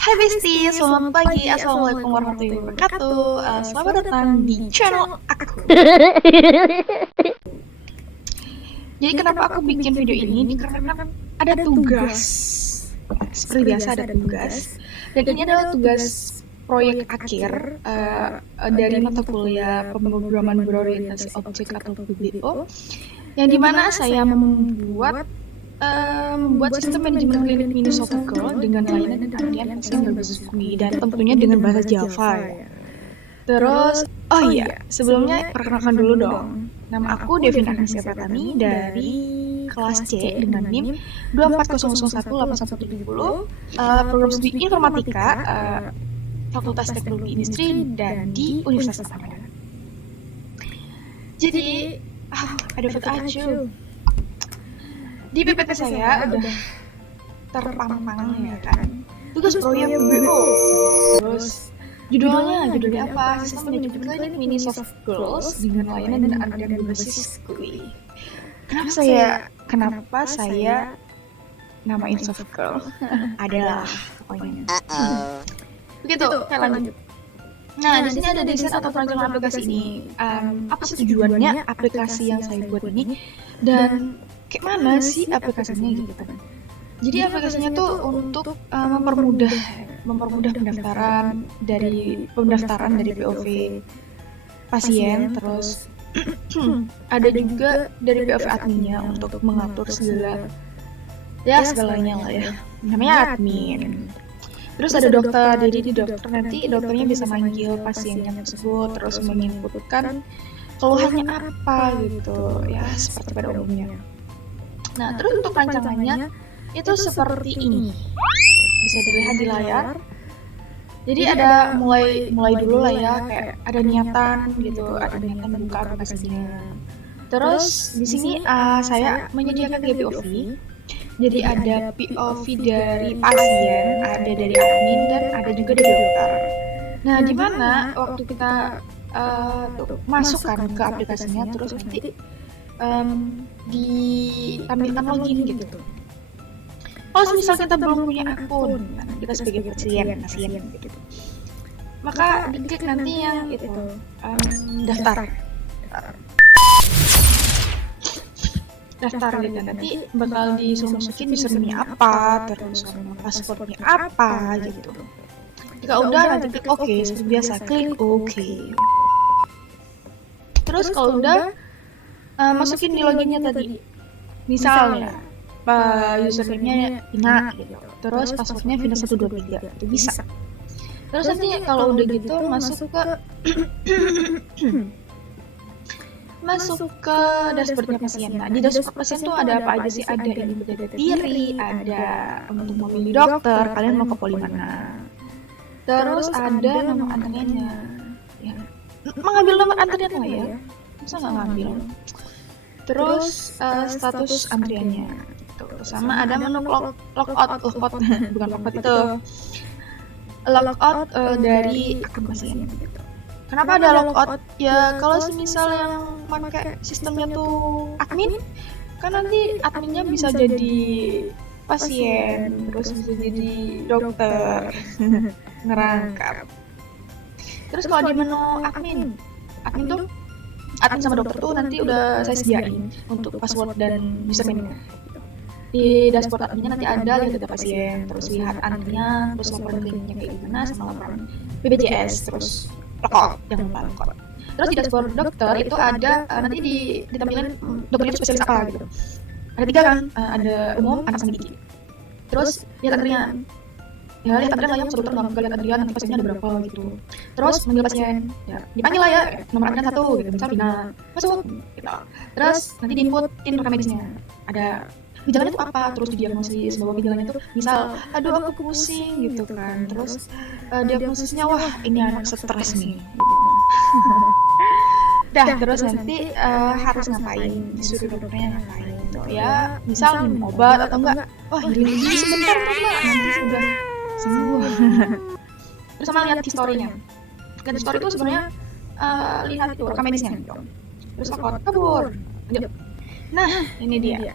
Hai Besti, selamat pagi, Assalamualaikum warahmatullahi wabarakatuh. Selamat datang di channel aku. Jadi kenapa aku bikin video ini? Karena ada tugas. Seperti biasa ada tugas. Dan ini adalah tugas proyek akhir dari mata kuliah pemrograman berorientasi objek atau PBO, yang dimana saya membuat sistem manajemen klinik mini software dengan layanan dan artian pasien berbasis GUI dan tentunya dengan bahasa Java. Terus, oh iya, sebelumnya perkenalkan dulu dong. Nama aku Devin Agnesia Pratami dari kelas C dengan NIM 240018170, program studi informatika, Fakultas Teknologi Industri dan di Universitas Taman. Jadi, ada foto acuh. Di PPT saya udah terpampang ya kan, tugas proyek BO. Terus judulnya apa? Sistem manajemen klinik mini soft girls dengan layanan dan artian berbasis GUI. Kenapa saya namain soft girl? Adalah pokoknya. Begitu, oke lanjut. Nah, di sini ada desain atau perancangan aplikasi ini. Apa sih tujuannya aplikasi yang saya buat ini? Dan kayak mana sih aplikasinya gitu kan? Jadi aplikasinya tuh untuk mempermudah pendaftaran dari POV pasien, terus ada juga dari POV adminnya untuk mengatur segalanya lah ya. Namanya admin. Terus ada dokter, jadi di dokter nanti dokternya bisa manggil pasiennya tersebut, terus menginputkan keluhannya apa gitu ya, seperti pada umumnya. Nah, terus untuk rancangannya itu seperti ini. Bisa dilihat di layar. Jadi ada mulai dulu lah ya, kayak ada niatan gitu, ada niatan buka aplikasinya. Terus di sini saya menyediakan POV. Jadi ada POV dari pasien, ada dari admin, dan ada juga dari dokter. Nah, di mana waktu kita masukkan ke aplikasinya, terus nanti ditampilkan login gitu. Kalau misal kita belum punya akun, kita sebagai pasien gitu, maka diklik nanti yang itu daftar gitu. Nanti bakal disuruh masukin username apa, terus nama passwordnya apa gitu. Jika udah nanti klik OK, seperti biasa klik OK. Terus kalau udah masukin di loginnya tadi, misalnya username-nya Vina gitu, terus passwordnya Vina123, itu bisa. Terus nanti kalau udah gitu masuk ke dashboardnya pasien. Nah, di dashboard pasien tuh ada apa aja sih? Ada info diri, ada untuk memilih dokter, kalian mau ke poli mana. Terus ada nomor antriannya. Ya. Mengambil nomor antrian lah ya. Masa nggak ngambil? Terus status antriannya. Sama ada menu logout bukan logout itu. Logout dari akun pasien. Kenapa ada logout? Ya kalau semisal yang pakai sistemnya tuh admin, kan nanti adminnya bisa jadi pasien, terus bisa jadi dokter, ngerangkap. Terus kalau di menu admin tuh admin sama dokter tuh nanti udah saya sediain untuk password dan username. Di dashboard adminnya nanti ada lihat data pasien, terus lihat antrinya, terus laporan kliniknya kayak gimana, sama laporan BPJS, terus lokal, jangan lupa lokal. Terus di dashboard dokter itu ada nanti ditampilkan dokternya itu spesialis apa gitu. Ada 3 kan, ada umum, anak sama gigi. Terus lihat antrian. Ya lihat antrian lah ya, masuk dokter nggak lihat antrian, nanti pasiennya ada berapa gitu. Terus manggil pasien, ya dipanggil lah ya, nomor antrian 1 gitu, misal Vina, masuk gitu. Terus nanti diinputin rekam medisnya. Ada gejalanya tuh apa, terus didiagnosis bahwa gejalanya tuh misal aduh aku pusing gitu kan, terus diagnosisnya wah ini anak stres nih gitu. Terus nanti harus ngapain, disuruh dokternya ngapain gitu ya, misal minum obat atau enggak, wah ini sebentar mbak nanti sudah sembuh. Terus sama lihat historinya. Lihat history itu sebenarnya lihat itu rekam medisnya gitu. Terus kabur lanjut. Nah ini dia.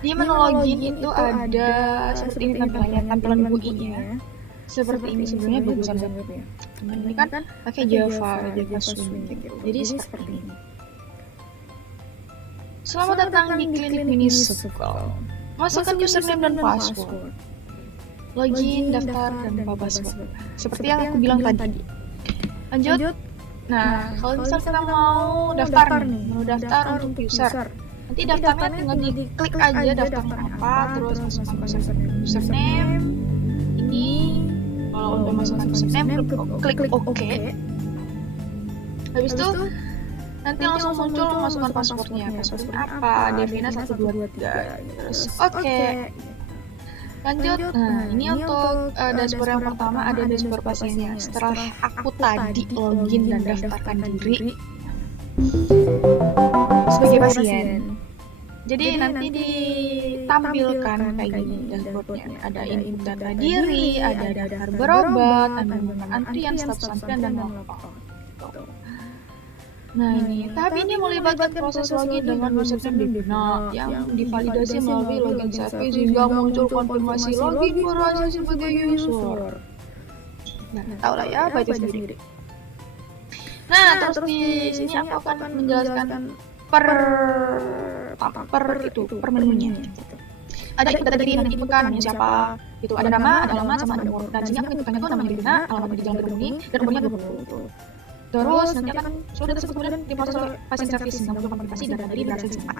Di menu login itu ada seperti ini tampilannya, tampilan UI-nya. seperti ini sebenarnya bagusan banget ya. Ini kan pakai Java Swing gitu. Jadi seperti ini. Selamat datang di Klinik Mini School. Masukkan username dan password. Login, daftar, dan password. Seperti yang aku bilang tadi. Lanjut. Nah, kalau misal kita mau daftar nih, mau daftar untuk user. Nanti daftarnya tinggal diklik aja daftarnya apa, terus masukkan username. Ini kalau udah masukkan username, klik OK. Habis itu nanti langsung muncul masukkan passwordnya. Passwordnya apa? Devina 123. Terus OK. Lanjut. Nah, ini untuk dashboard yang pertama ada dashboard pasiennya. Setelah aku tadi login dan daftarkan diri sebagai pasien. Jadi nanti ditampilkan kayak gini dashboardnya. Ada input data diri, ada daftar berobat, ada antrian, status antrian, dan lapor. Nah ini, tapi ini melibatkan proses login dengan username Devina yang divalidasi melalui login service hingga muncul konfirmasi login berhasil sebagai user. Nah, tau lah ya, baca sendiri. Nah, terus di sini aku akan menjelaskan per menunya. Ada input data diri yang diinputkan, namanya siapa, gitu. Ada nama, ada alamat, sama ada nomor. Dan sini aku inputkannya tuh namanya Devina, alamatnya di Jalan Gedung dan umurnya 20. Terus nanti akan sudah tersebut kemudian diproses oleh pasien service yang melakukan konfirmasi data diri berhasil disimpan.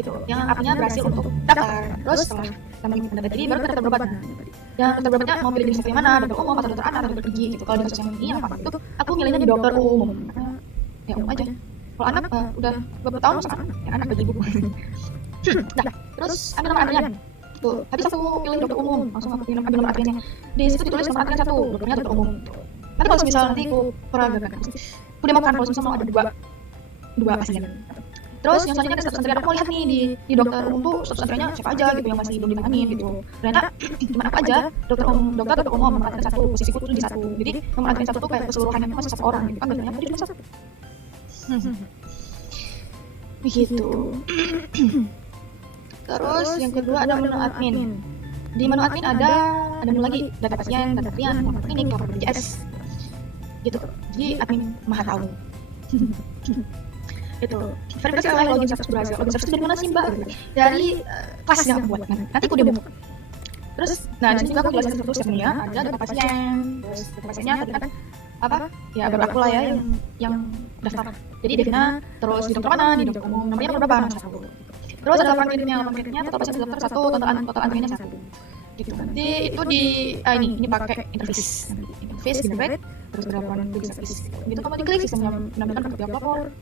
Gitu. Yang artinya berhasil untuk daftar. Terus setelah kita data diri baru kita berobat. Yang kita berobatnya mau pilih jenis yang mana, dokter umum atau dokter anak atau dokter gigi gitu. Kalau di kasus yang ini apa itu aku milihnya di dokter umum. Ya umum aja. Kalau anak udah beberapa tahun sama yang anak bagi ibu. Nah, terus ambil nomor antrian. Tuh, habis aku pilih dokter umum, langsung aku pilih ambil nomor antriannya. Di situ ditulis nomor antrian 1, dokternya dokter umum. Tapi kalau misalnya nanti aku peragakan, aku demokan kalau misalnya mau ada dua pasien. Terus yang selanjutnya ada status antrian. Aku mau lihat nih di dokter umum tuh status antriannya siapa aja gitu yang masih belum ditangani gitu. Ternyata cuma aku aja dokter umum nomor antrian 1, posisiku tuh di 1. Jadi nomor antrian 1 tuh kayak keseluruhannya masih 1 orang gitu kan, biasanya aku cuma 1. Begitu. Terus yang kedua ada menu admin. Di menu admin ada menu lagi, data pasien, data klinik, nomor klinik, lapor BPJS. Gitu. Jadi admin maha tahu. Itu. Verifikasi oleh login service berhasil. Login service dari mana sih Mbak? Dari kelas yang aku buat. Nanti aku demo. Terus, nah di sini juga aku jelaskan satu stepnya. Ada data pasien. Terus data pasiennya tadi kan apa? Ya baru aku lah ya yang daftar. Jadi Devina, terus di dokter mana? Di dokter umum. Namanya berapa? Nomor 1. Terus ada laporan kliniknya, total pasien daftar 1, total antriannya 1. Gitu. Nanti itu ini pakai interface generate, terus ada laporan klinik service. Gitu kamu diklik sistemnya menampilkan setiap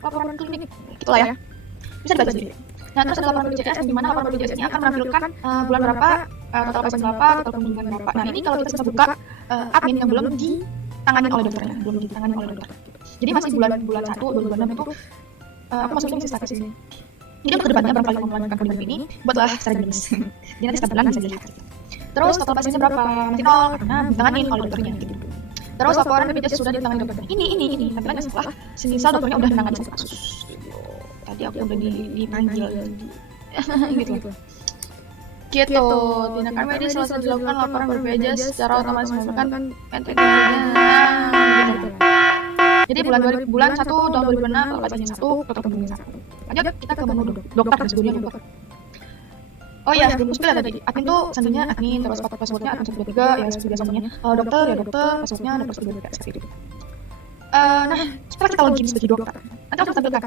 laporan klinik. Gitulah ya. Bisa dibaca sendiri. Nah, terus ada laporan BPJS di mana laporan BPJS ini akan menampilkan bulan berapa, total pasien berapa, total kunjungan berapa. Nah, ini kalau kita bisa buka admin yang belum ditangani oleh dokternya, belum ditangani oleh dokter. Jadi masih bulan 1, 2026 itu aku masukin di status ini. Jadi untuk kedepannya berapa kali melanjutkan kode ini, buatlah secara jelas. Jadi nanti setiap bulan bisa dilihat. Terus total pasiennya berapa? Masih 0 karena ditanganin oleh dokternya gitu. Terus laporan BPJS sudah ditangani dokternya. Ini. Tapi lagi setelah semisal dokternya udah menangani satu kasus. Tadi aku udah dipanggil gitu. Gitu. Tindakan medis selesai dilakukan laporan BPJS secara otomatis menggunakan NTG-nya. Gitu. Jadi bulan 1 tahun 2006 total pasiennya 1, total kunjungan 1. Lanjut kita ke menu dokter prosedurnya dokter. Oh iya, belum spell tadi. Admin tuh sandinya admin, terus passwordnya admin 123 ya seperti biasanya. Dokter ya dokter, passwordnya dokter 123 seperti itu. Nah, setelah kita login sebagai dokter, nanti aku tampilkan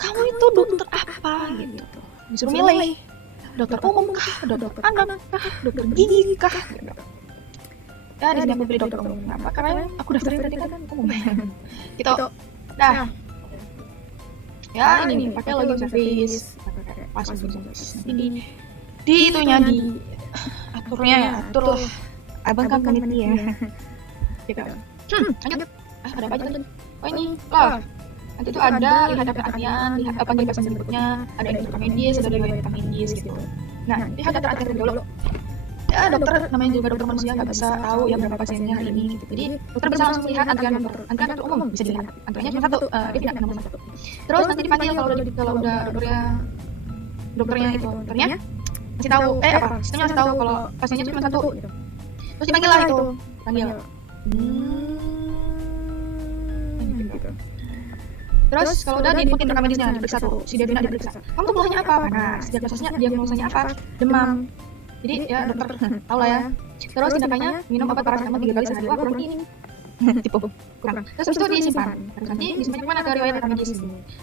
kamu itu dokter apa gitu. Disuruh milih dokter umum kah, dokter anak kah, dokter gigi kah gitu. Ya di sini aku pilih dokter umum. Kenapa? Karena aku daftarin tadi kan umum. Gitu. Nah, ya ini pakai login service, pakai password service. Ini di itunya di aturnya ya, atur lah. Abang kan peneliti ya. Gitu. Lanjut. Ada apa aja lanjut? Oh ini lah. Nanti itu ada lihat daftar antrian, lihat panggil pasien berikutnya, ada info medis, ada riwayat medis gitu. Nah, lihat daftar antrian dulu. Ya dokter namanya juga dokter manusia nggak bisa tahu ya berapa pasiennya hari ini gitu. Jadi dokter bisa langsung lihat antrian dokter umum bisa dilihat antriannya cuma 1, dia tidak nomor 1. Terus nanti dipanggil kalau udah dokternya itu dokternya masih tahu sistemnya masih tahu kalau pasiennya cuma 1 gitu. Terus dipanggil lah itu, panggil. Gitu. Terus kalau udah diinputin rekam medisnya, diperiksa tuh, si Devina diperiksa. Kamu tuh keluhannya apa? Panas. Diagnosanya apa? Demam. Jadi ya dokter tahu lah ya. Terus tindakannya minum obat paracetamol 3 kali sehari. Wah kurang ini. Tipe kurang. Terus habis itu disimpan. Terus nanti disimpan kemana ke riwayat rekam medis.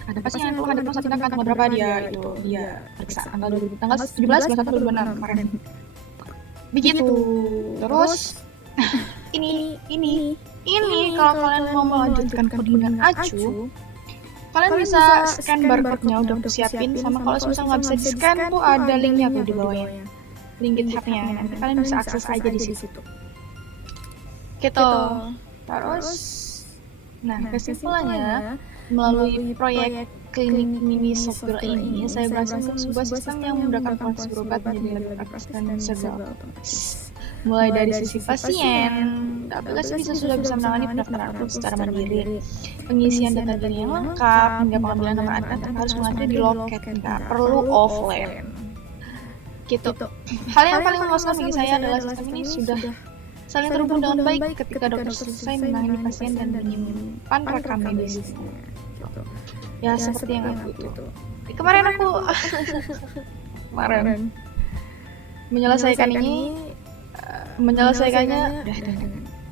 Ada pasien keluhan diagnosa tindakan tanggal berapa dia periksa tanggal 17 21 2006 kemarin. Begitu. Terus ini kalau kalian mau melanjutkan codingan acu, kalian bisa scan barcode-nya udah aku siapin, sama kalau misal nggak bisa di scan tuh ada linknya tuh di bawahnya, link GitHub-nya, nanti kalian bisa akses aja di situ. Gitu. Terus, nah kesimpulannya melalui proyek klinik mini software ini, saya berhasil sebuah sistem yang memudahkan proses berobat menjadi lebih praktis dan segala mulai dari sisi pasien, aplikasi sudah bisa menangani pendaftaran secara mandiri, pengisian data diri yang lengkap, hingga pengambilan nomor antrian tanpa harus mengantri di loket, nggak perlu offline. Gitu. Hal yang paling memuaskan bagi saya adalah sistem ini sudah saling terhubung dengan baik ketika dokter selesai menangani pasien dan menyimpan rekam medisnya. Ya seperti yang aku itu. Kemarin aku menyelesaikannya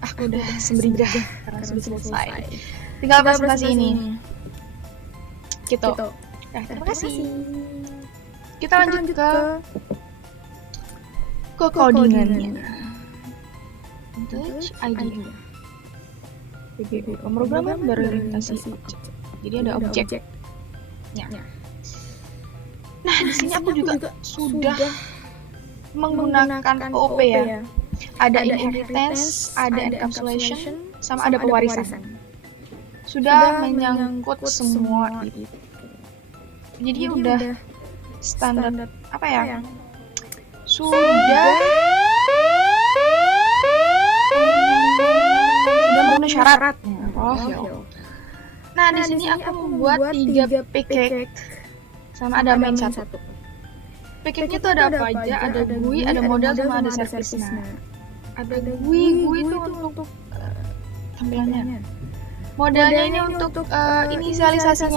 aku udah semeringah karena sudah selesai. Tinggal presentasi ini. Gitu. Terima kasih. Kita lanjut ke codingannya. Touch ID. PBO, pemrograman berorientasi objek. Jadi ada objek. Ya. Nah, di sini aku juga sudah menggunakan OOP ya. Ada inheritance, ada encapsulation, sama ada pewarisan. Sudah menyangkut semua itu. Jadi udah standar apa ya? Sudah memenuhi syarat. Nah, di sini aku membuat 3 package sama ada main 1. Package-nya itu ada apa aja? Ada GUI, ada model, sama ada service. Nah, ada GUI itu untuk tampilannya. Modelnya ini untuk inisialisasi.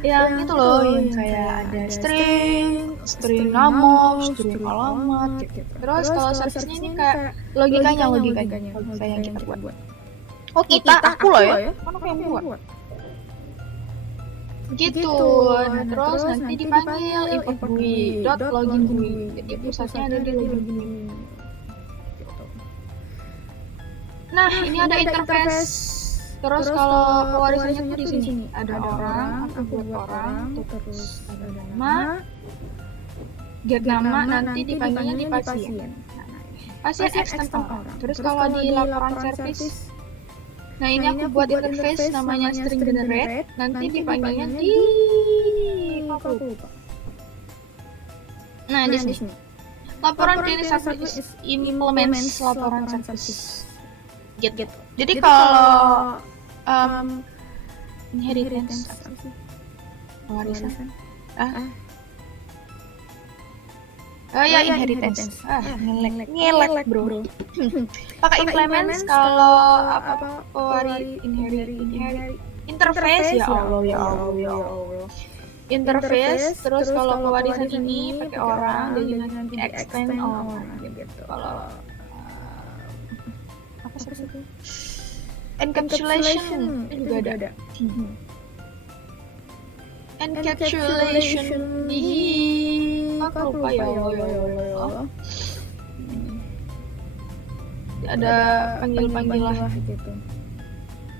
Yang itu loh, yang kayak ada string nama, string alamat gitu. Terus kalau service-nya ini kayak logikanya yang kita buat. Oh aku loh ya, kan aku yang buat. Gitu. Nah, terus nanti dipanggil import GUI .login GUI. Jadi pusatnya ada di login GUI. Nah, ini ada interface. Terus kalau pewarisannya tuh di sini ada orang, aku buat orang, terus ada nama, get nama, nanti dipanggilnya di pasien. Pasien X tanpa orang. Terus kalau di laporan service, nah ini aku buat interface namanya string generate, nanti dipanggilnya di nah di sini. Laporan klinis service implements laporan service. Gitu. Jadi kalau inheritance pewarisan. Oh ya, inheritance. Ngelek bro. Pakai implements kalau inherit interface ya Allah. Interface, terus kalau pewarisan ini pakai orang, jadi nanti extend orang gitu. Kalau apa sih itu? Encapsulation juga ada. Encapsulation di aku lupa ya Allah. Ada panggil lah gitu.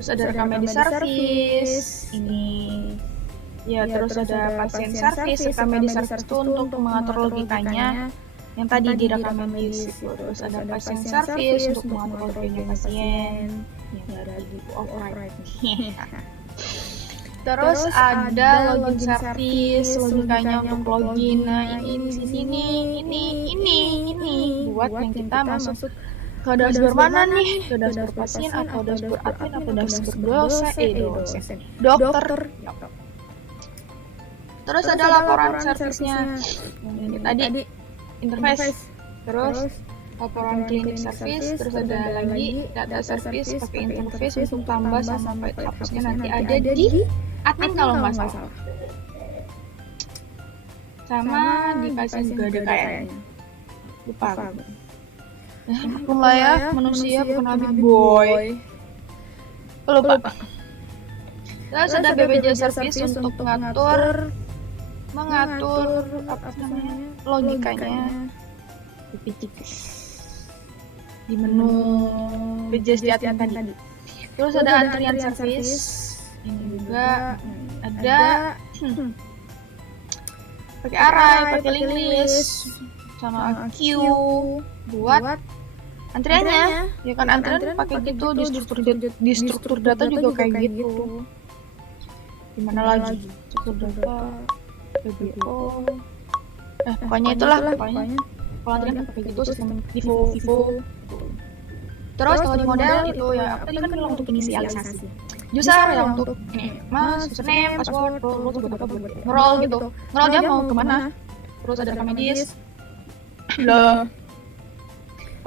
Terus ada rekam medis service ini. Ya, terus ada pasien service, rekam medis service itu untuk mengatur logikanya yang tadi di rekam medis. Terus ada pasien service untuk mengatur logikanya pasien. Yang ada di override. Terus ada login service, logikanya untuk login. Nah, ini buat yang kita masuk ke dashboard mana nih? Ke dashboard pasien atau dashboard admin atau dashboard dosen. Dokter. Terus ada laporan servisnya. Ini tadi interface. Terus laporan klinik service, terus ada lagi data service pakai interface untuk tambah sama file hapusnya nanti ada di admin kalau nggak salah. Sama di pasien juga ada kayaknya. Lupa aku. Aku lah ya, manusia bukan nabi boy. Lupa. Terus ada BPJ service untuk mengatur apa namanya logikanya di menu BPJS di admin tadi. Terus ada antrian service. Ini juga ada pakai array, pakai link list, sama queue buat antriannya. Ya kan antrian pakai gitu di struktur data juga kayak gitu. Gimana lagi? Struktur data, PBO. Pokoknya itulah pokoknya. Kalau antrian pakai gitu sistem Vivo. Terus kalau di model itu ya apa tadi kan kalau untuk inisialisasi. User yang untuk mas, username, password, role buat apa buat ngerol gitu. Ngerol dia mau kemana? Terus ada rekam medis. Loh.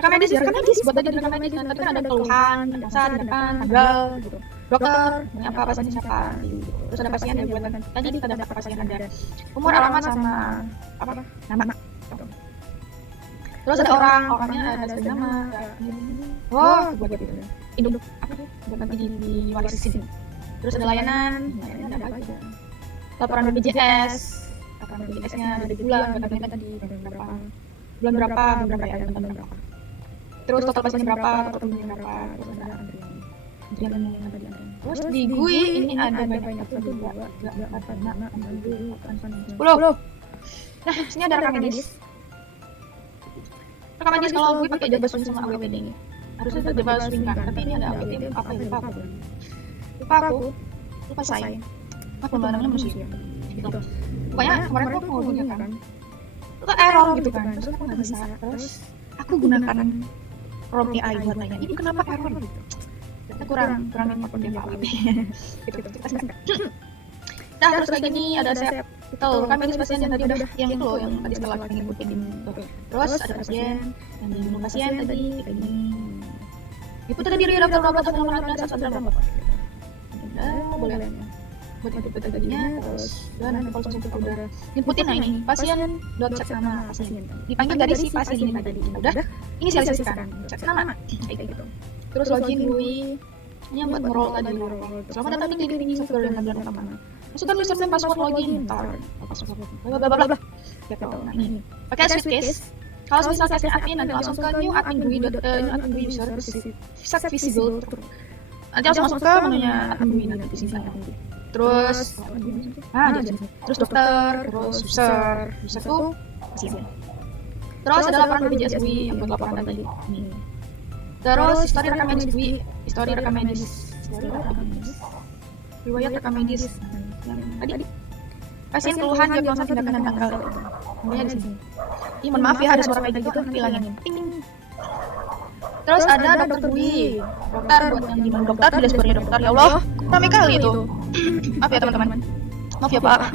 Rekam medis buat tadi rekam medis nanti kan ada keluhan, ada rasa, ada depan, tanggal gitu. Dokter, apa pasiennya siapa gitu. Terus ada pasien yang buat tadi kita ada pasien ada umur, alamat sama apa? Nama. Terus ada orangnya ada nama. Wah, buat gitu. Induk apa tuh? Buat nanti diwarisin. Terus ada layanan ada apa aja. Laporan BPJS. Laporan BPJS-nya ada di bulan, tadi bulan berapa ya, bulan berapa. Terus total pasiennya berapa, total bulan berapa, terus ada antrian. Terus di GUI ini ada banyak tuh 10. Nah, sini ada rekam medis. Rekam medis kalau gue pakai Java Swing sama AWD ini. Harusnya itu Java Swing kan, tapi ini ada AWD apa ya, lupa saya. Apa namanya manusia. Gitu. Pokoknya kemarin aku mau punya kan. Itu error gitu kan. Terus aku nggak bisa. Terus aku gunakan Chrome AI buat nanya, ini kenapa error gitu. Kita kurang input dia Pak Wibi. Gitu. Nah, terus kayak gini ada save. Tuh, kan medis pasien yang tadi udah yang itu loh, yang tadi setelah kita inputin. Terus ada pasien, yang di menu pasien tadi kayak gini. Input tadi daftar obat atau nomor dan saat dalam obat. Boleh buat input tadinya, terus dan kalau sudah udah inputin nah ini pasien cek nama pasien. Dipanggil dari si pasien ini tadi. Udah inisialisasikan, cek nama kayak gitu. Terus login GUI nya buat ngerol tadi. Selamat datang di klinik software yang bilang apa. Masukkan username password login. Password bla. Gitu. Nah, ini. Pakai swift case. Kalau misalnya case admin nanti langsung ke new admin GUI user set visible. Nanti langsung masuk ke menunya admin GUI nanti di sini. Terus terus dokter, terus user tuh pasien. Terus ada laporan BPJS GUI yang buat laporan tadi. Ini. Terus histori rekam medis GUI, histori rekam medis. Riwayat rekam medis. Tadi pasien keluhan diagnosa tindakan dan tanggal. Namanya di sini. Ih, mohon maaf ya ada suara kayak gitu, hilangin. Ting. Terus ada dokter GUI. Dokter buat yang di menu dokter, di dashboardnya dokter. Ya Allah, ramai kali itu. Maaf ya teman-teman. Maaf ya Pak.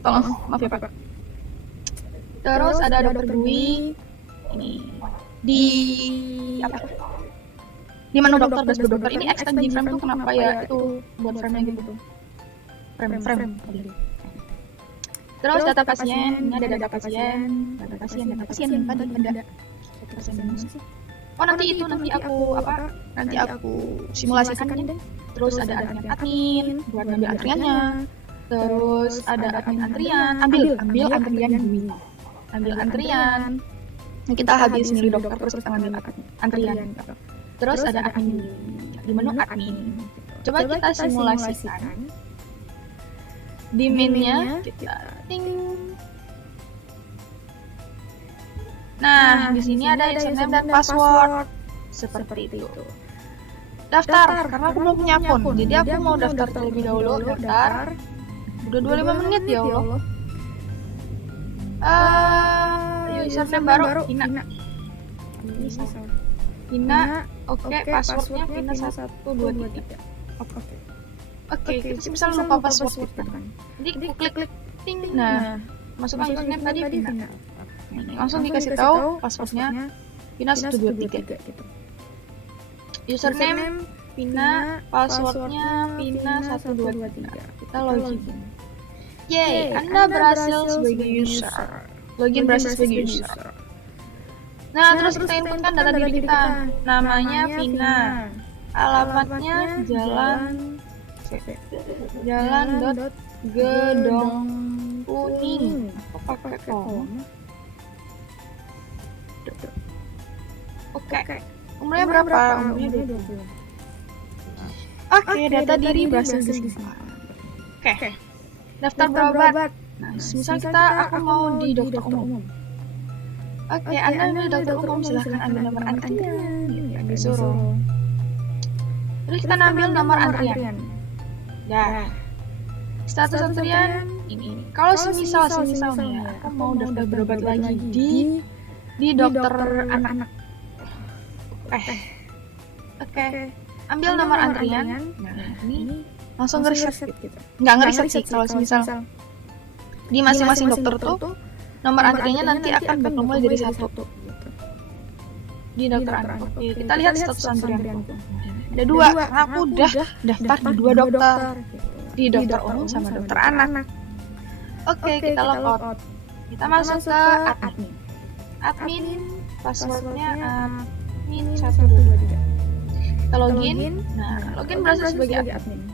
Tolong, maaf ya Pak. Terus ada dokter GUI. Ini di apa? Di menu dokter, dashboard dokter. Ini extend di frame tuh kenapa ya? Itu buat frame-nya gitu. Frame. Terus data pasien, ini ada data pasien yang tadi ada. Oh nanti aku simulasikan deh. Terus ada admin buat ngambil antriannya. Terus ada admin antrian, ambil antrian GUI. Ambil antrian. Kita habis milih dokter terus kita ngambil antrian. Terus ada admin di menu admin. Coba kita simulasikan. Di menu-nya kita ting. Nah, di sini ada username dan password seperti itu. Daftar, karena aku belum punya akun, jadi aku mau daftar terlebih dahulu. Daftar. Udah 25 menit ya Allah. Username baru Hina. Oke, passwordnya Hina 123. Oke, kita bisa lupa password kan. Jadi klik ting. Nah, masukkan username tadi Hina. Ini langsung dikasih tahu passwordnya Pina 123 gitu. username Pina, passwordnya Pina 123. Kita login. Yeay, Anda berhasil sebagai user. Login berhasil sebagai user. Nah, terus kita inputkan data diri kita. Namanya Pina. Alamatnya Jalan Gedong Kuning. Kok pakai koma? Oke. Umurnya berapa? Umurnya 20. Oke, data diri berhasil disimpan. Oke. Daftar berobat. Nah, misal aku mau di dokter umum. Oke, Anda di dokter umum, silahkan ambil nomor antrian. Ya, disuruh. Terus kita ambil nomor antrian. Dah. Status antrian ini. Kalau misalnya aku mau daftar berobat lagi di dokter anak. Oke. Ambil nomor antrian. Nah, ini langsung ngeriset gitu. Nggak ngeriset sih kalau misal di masing-masing dokter tuh nomor antriannya nanti akan bermulai dari 1 gitu. Di dokter anak. Oke, kita lihat status antrianku. Ada 2 karena aku udah daftar di 2 dokter. Di dokter umum sama dokter anak. Oke, kita log out. Kita masuk ke admin. Admin passwordnya admin 123. Kita login. Nah, login berhasil sebagai admin.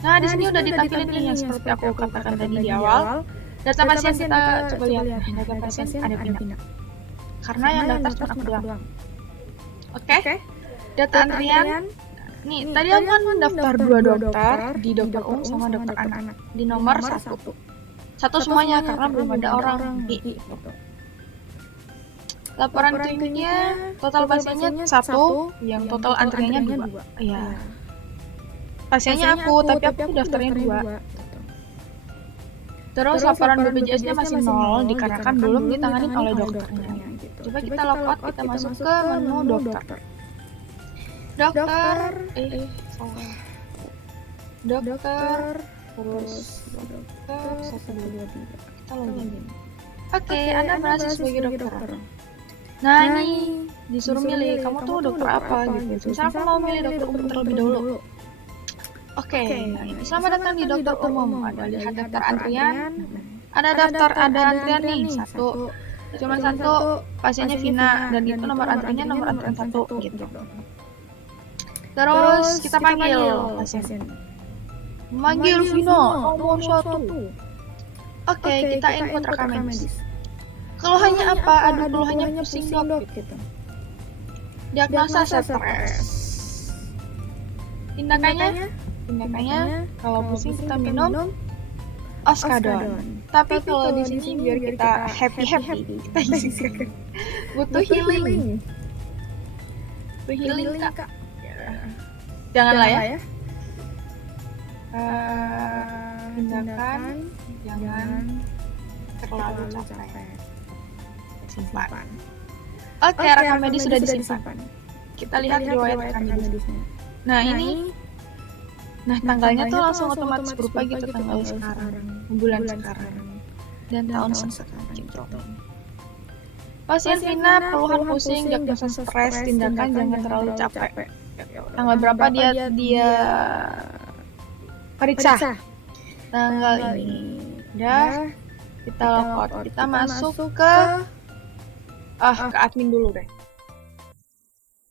Nah, di sini udah ditampilin nih yang seperti aku katakan tadi di awal. Data pasien kita coba lihat. Data pasien ada Pina. Karena yang daftar cuma aku doang. Oke. Data antrian. Nih, tadi aku kan daftar 2 dokter di dokter umum sama dokter anak. Di nomor 1. 1 semuanya karena belum ada orang. Laporan kliniknya, total pasiennya 1, yang total antriannya 2. Iya. Pasiennya aku, tapi aku daftarnya 2. Terus laporan BPJS-nya masih 0 dikarenakan belum ditangani oleh dokternya. Coba kita log out, kita masuk ke menu dokter. Dokter, terus dokter 123. Kita login. Oke, Anda berhasil sebagai dokter. Nah, ini disuruh milih, kamu tuh dokter apa gitu. Misal aku mau milih dokter umum terlebih dahulu. Oke, nah ini selamat datang di dokter umum. Ada lihat daftar antrian. Ada antrian nih, 1. Cuma 1, pasiennya Vina, dan itu nomor antriannya nomor antrian 1 gitu. Terus kita panggil pasien. Manggil Vina, nomor 1. Oke, kita input rekam medis. Keluhannya apa? Aduh, keluhannya pusing dok gitu. Diagnosa stres. Tindakannya kalau pusing kita minum Oskadon. Tapi kalau di sini biar kita happy, kita isi butuh healing. Kak. Janganlah ya. Tindakan jangan terlalu capek. Simpan. Oke, rekam medis sudah disimpan. Kita lihat riwayat rekam medisnya. Nah, ini tanggalnya tuh langsung otomatis berubah gitu, tanggal sekarang, bulan sekarang, dan tahun sekarang gitu. Pasien Vina keluhan pusing, diagnosa stres, tindakan jangan terlalu capek. Tanggal berapa dia periksa? Tanggal ini. Udah, kita log out. Kita masuk ke admin dulu deh.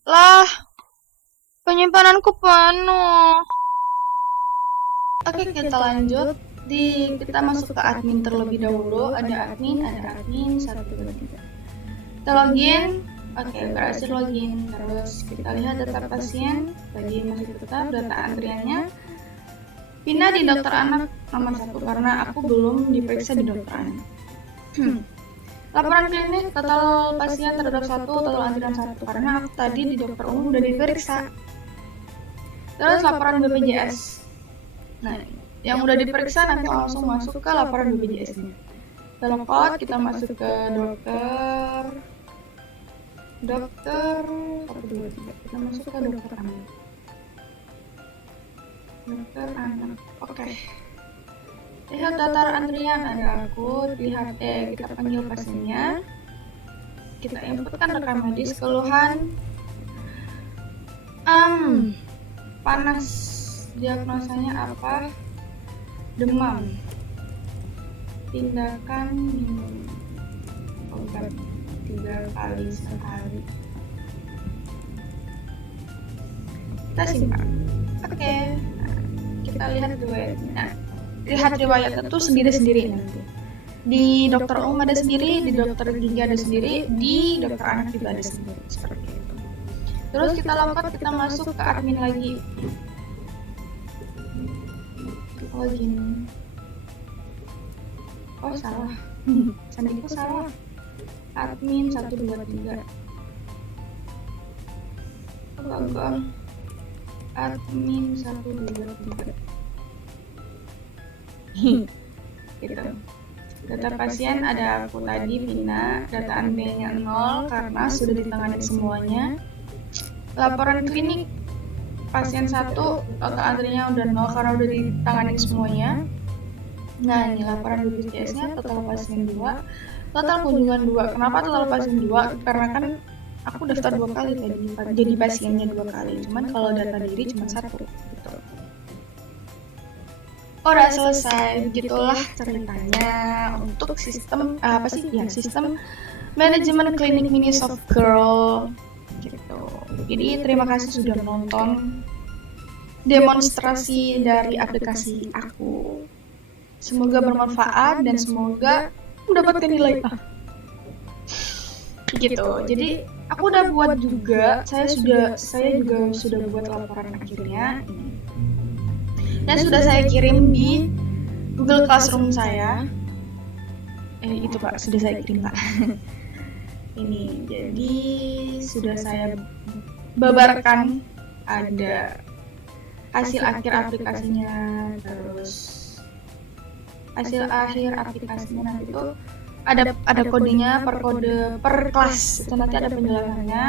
Lah, penyimpananku penuh. Oke, kita lanjut. Kita masuk ke admin terlebih dahulu. Ada admin 123. Kita login. Oke, berhasil login. Terus kita lihat data pasien. Tadi masih tetap data antriannya. Pindah di dokter anak nomor 1 karena aku belum diperiksa di dokter anak. Laporan klinik, total pasien terhadap 1, total antrian 1 karena aku tadi di dokter umum udah diperiksa. Terus laporan BPJS. Nah, yang udah diperiksa nanti langsung masuk ke laporan BPJS-nya. Dalam code kita masuk ke dokter 123. Kita masuk ke dokter anak. Oke. Lihat daftar antrian, ada aku. Lihat kita panggil pasiennya. Kita inputkan rekam medis, keluhan panas, diagnosanya apa? Demam. Tindakan minum obat 3 kali sehari. Kita simpan. Oke. Nah, kita lihat riwayatnya. Nah, lihat riwayat itu sendiri-sendiri nanti. Di dokter umum ada sendiri, di dokter gigi ada sendiri, di dokter anak juga ada sendiri, seperti itu. Terus kita lompat, kita masuk ke admin lagi. Oh gini. Oh salah. Sandiku salah. Admin 1 2 3. Gagal. Admin 1 2 3. Gitu. Data pasien ada aku tadi, Vina. Data antriannya 0 karena sudah ditangani semuanya. Laporan klinik pasien 1, total antriannya udah 0 karena udah ditangani semuanya. Nah, ini laporan BPJS-nya, total pasien 2, total kunjungan 2. Kenapa total pasien 2? Karena kan aku daftar 2 kali tadi, jadi pasiennya 2 kali. Cuman kalau data diri cuma 1 gitu. Udah selesai, begitulah ceritanya untuk sistem sistem manajemen klinik mini soft girl gitu. Jadi terima kasih sudah menonton demonstrasi dari aplikasi aku. Semoga bermanfaat dan semoga mendapatkan nilai A. Gitu. Jadi aku udah buat juga, saya juga sudah buat laporan akhirnya. Dan sudah saya kirim di Google Classroom saya. Itu Pak, sudah saya kirim Pak. Ini, jadi sudah saya babarkan, ada hasil akhir aplikasinya, terus hasil akhir aplikasinya nanti itu ada kodenya per kelas, itu nanti ada penjelasannya.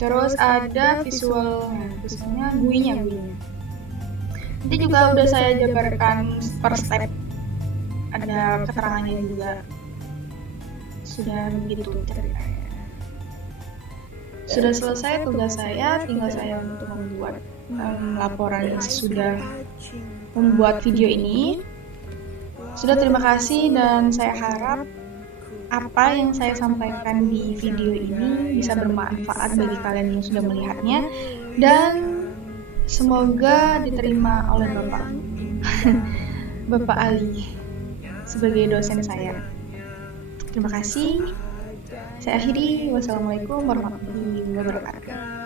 Terus ada visualnya GUI-nya. Nanti juga udah saya jabarkan per step, ada keterangannya juga. Sudah begitu ceritanya. Sudah selesai tugas saya, tinggal saya untuk membuat laporan sesudah membuat video ini. Sudah, terima kasih dan saya harap apa yang saya sampaikan di video ini bisa bermanfaat bagi kalian yang sudah melihatnya dan semoga diterima oleh Bapak Ali sebagai dosen saya. Terima kasih. Saya akhiri. Wassalamualaikum warahmatullahi wabarakatuh.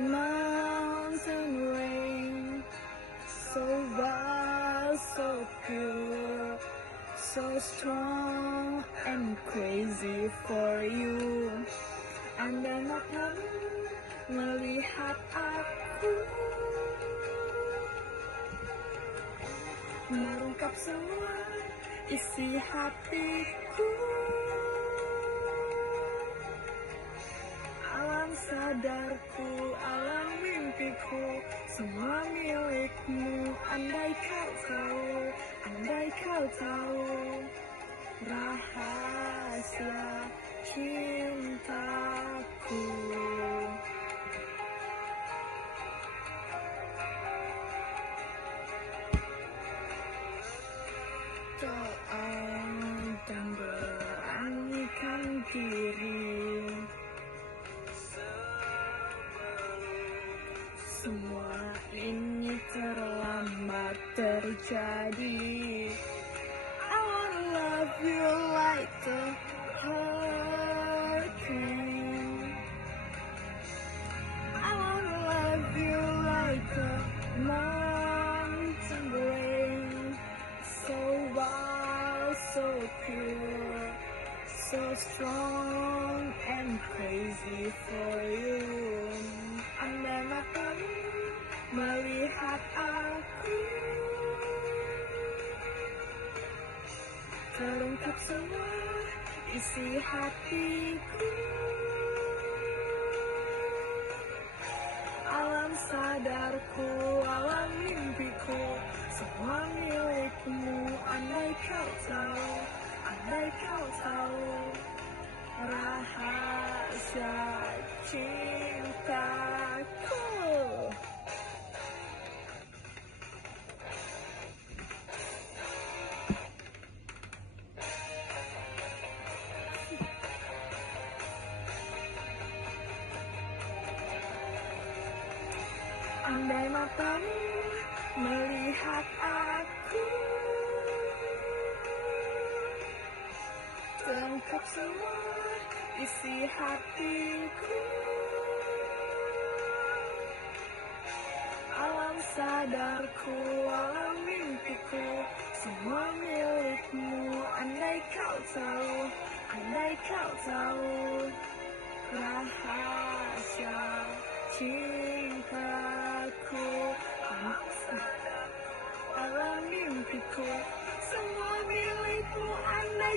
Mountain rain, so wild, so pure, so strong and crazy for you. And then kamu melihat aku merungkap semua isi hatiku. Alam sadarku, alam mimpiku, semua milikmu. Andai kau tahu rahasia cintaku. Doa dan beranikan diri. Semua ini terlambat terjadi. I wanna love you like a hurricane. I wanna love you like a mountain rain. So wild, so pure, so strong and crazy for you. Andai matamu melihat aku, terungkap semua isi hatiku. Alam sadarku, alam mimpiku, semua milikmu. Andai kau tahu rahasia cintaku. Andai matamu melihat aku, tangkap semua isi hatiku. Alam sadarku, alam mimpiku, semua milikmu. Andai kau tahu rahasia cintaku. Alam mimpiku, semua milikmu. Andai